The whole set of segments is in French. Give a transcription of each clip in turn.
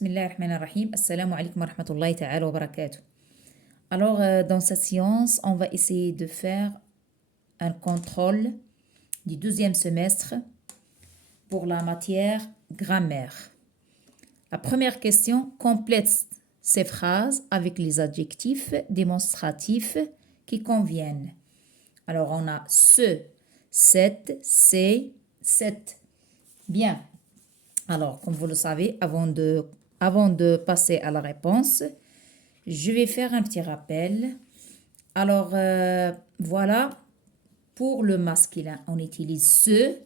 Bismillahirrahmanirrahim. Assalamu alaikum wa rahmatullahi ta'ala wa barakatuh. Alors, dans cette séance, on va essayer de faire un contrôle du deuxième semestre pour la matière grammaire. La première question, complète ces phrases avec les adjectifs démonstratifs qui conviennent. Alors, on a ce, cette, c'est, cette. Bien. Alors, comme vous le savez, avant de passer à la réponse, je vais faire un petit rappel. Alors, voilà, pour le masculin, on utilise ce.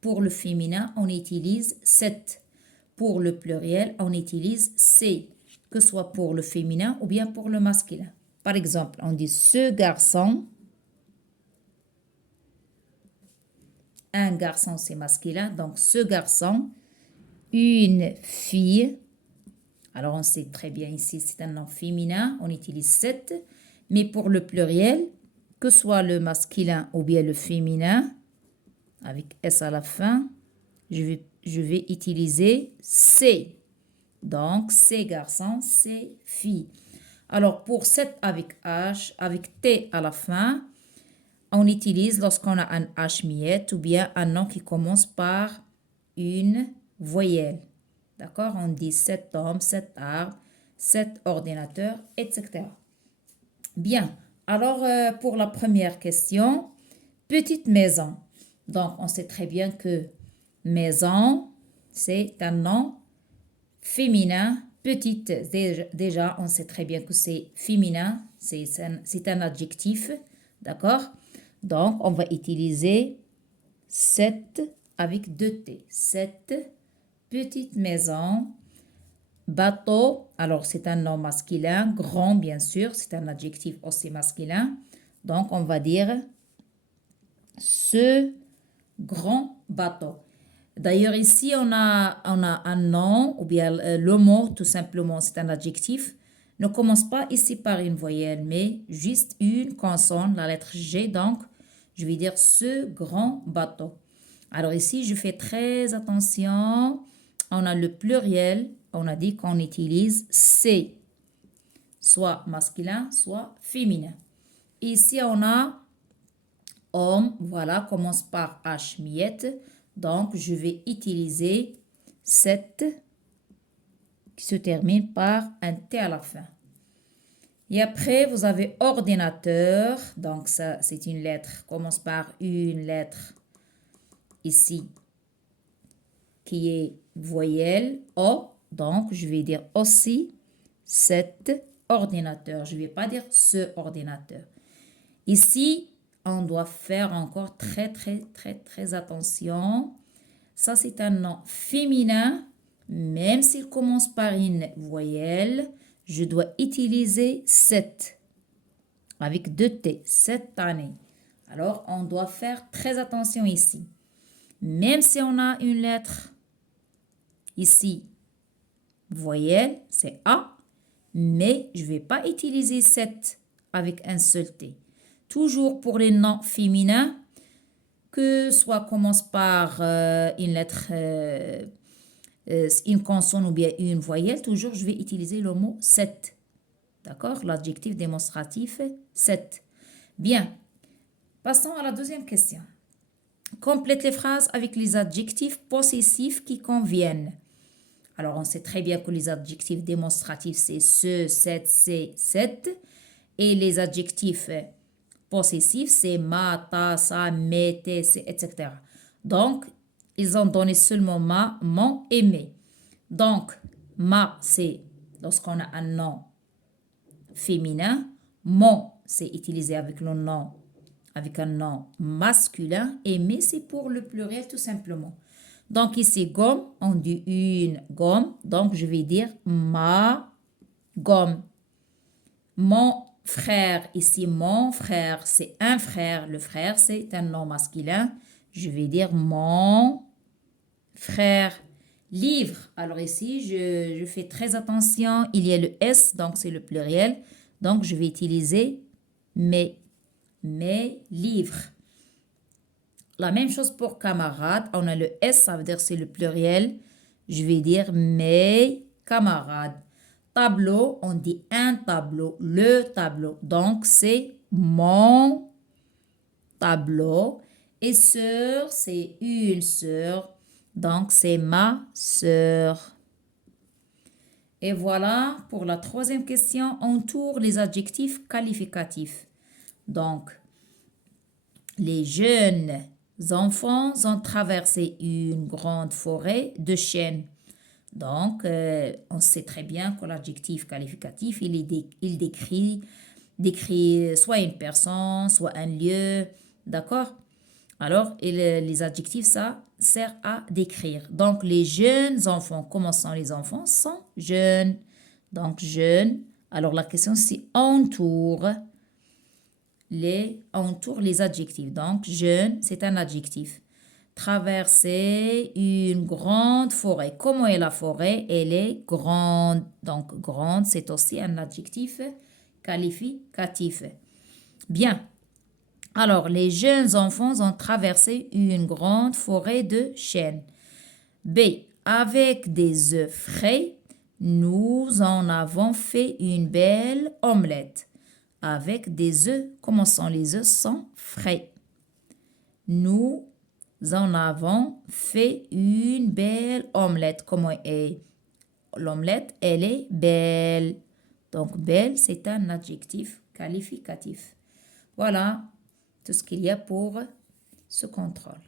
Pour le féminin, on utilise cette. Pour le pluriel, on utilise c'est, que ce soit pour le féminin ou bien pour le masculin. Par exemple, on dit ce garçon. Un garçon, c'est masculin, donc ce garçon. Une fille. Alors, on sait très bien ici, c'est un nom féminin, on utilise cette. Mais pour le pluriel, que soit le masculin ou bien le féminin, avec S à la fin, je vais utiliser c'est. Donc, c'est garçon, c'est fille. Alors, pour cette avec H, avec T à la fin, on utilise lorsqu'on a un H muette ou bien un nom qui commence par une voyelle. D'accord? On dit cet homme, cet arbre, cet ordinateur, etc. Bien. Alors, pour la première question, petite maison. Donc, on sait très bien que maison, c'est un nom féminin. Petite, déjà, on sait très bien que c'est féminin. C'est un adjectif. D'accord? Donc, on va utiliser cette avec deux T. Cette petite maison. Bateau, alors c'est un nom masculin. Grand, bien sûr, c'est un adjectif aussi masculin. Donc, on va dire ce grand bateau. D'ailleurs, ici, on a un nom ou bien le mot, tout simplement, c'est un adjectif. Ne commence pas ici par une voyelle, mais juste une consonne, la lettre G. Donc, je vais dire ce grand bateau. Alors ici, je fais très attention. On a le pluriel. On a dit qu'on utilise c'est, soit masculin, soit féminin. Ici, on a homme. Voilà, commence par H miette. Donc, je vais utiliser cette qui se termine par un T à la fin. Et après, vous avez ordinateur. Donc, ça, c'est une lettre. Commence par une lettre ici qui est voyelle O. Donc, je vais dire aussi cet ordinateur. Je ne vais pas dire ce ordinateur. Ici, on doit faire encore très attention. Ça, c'est un nom féminin. Même s'il commence par une voyelle, je dois utiliser cette avec deux T, cette année. Alors, on doit faire très attention ici. Même si on a une lettre ici, voyelle, c'est A, mais je ne vais pas utiliser cette avec un seul T. Toujours pour les noms féminins, que soit commence par une lettre, une consonne ou bien une voyelle, toujours je vais utiliser le mot cette. D'accord? L'adjectif démonstratif, cette. Bien. Passons à la deuxième question. Complète les phrases avec les adjectifs possessifs qui conviennent. Alors, on sait très bien que les adjectifs démonstratifs, c'est ce, cette, c'est, cette. Et les adjectifs possessifs, c'est ma, ta, sa, mes, tes, etc. Donc, ils ont donné seulement ma, mon et mes. Donc, ma, c'est lorsqu'on a un nom féminin. Mon, c'est utilisé avec le nom, avec un nom masculin. Et mes, c'est pour le pluriel tout simplement. Donc ici, gomme, on dit une gomme. Donc je vais dire ma gomme. Mon frère, ici, mon frère, c'est un frère. Le frère, c'est un nom masculin. Je vais dire mon frère. Livre. Alors ici, je fais très attention. Il y a le S, donc c'est le pluriel. Donc je vais utiliser mes livres. La même chose pour camarade. On a le S, ça veut dire c'est le pluriel. Je vais dire mes camarades. Tableau, on dit un tableau, le tableau. Donc, c'est mon tableau. Et sœur, c'est une sœur. Donc, c'est ma sœur. Et voilà, pour la troisième question, entoure les adjectifs qualificatifs. Donc, les jeunes enfants ont traversé une grande forêt de chênes. Donc, on sait très bien que l'adjectif qualificatif, il décrit soit une personne, soit un lieu, d'accord? Alors, les adjectifs, ça sert à décrire. Donc, les jeunes enfants, comment sont les enfants? Sont jeunes. Donc, jeunes. Alors, la question, c'est entoure les adjectifs. Donc, jeune, c'est un adjectif. Traverser une grande forêt. Comment est la forêt? Elle est grande. Donc, grande, c'est aussi un adjectif qualificatif. Bien. Alors, les jeunes enfants ont traversé une grande forêt de chênes. B. Avec des œufs frais, nous en avons fait une belle omelette. Avec des œufs, comment sont les œufs? Sont frais. Nous en avons fait une belle omelette. Comment est l'omelette? Elle est belle. Donc, belle, c'est un adjectif qualificatif. Voilà tout ce qu'il y a pour ce contrôle.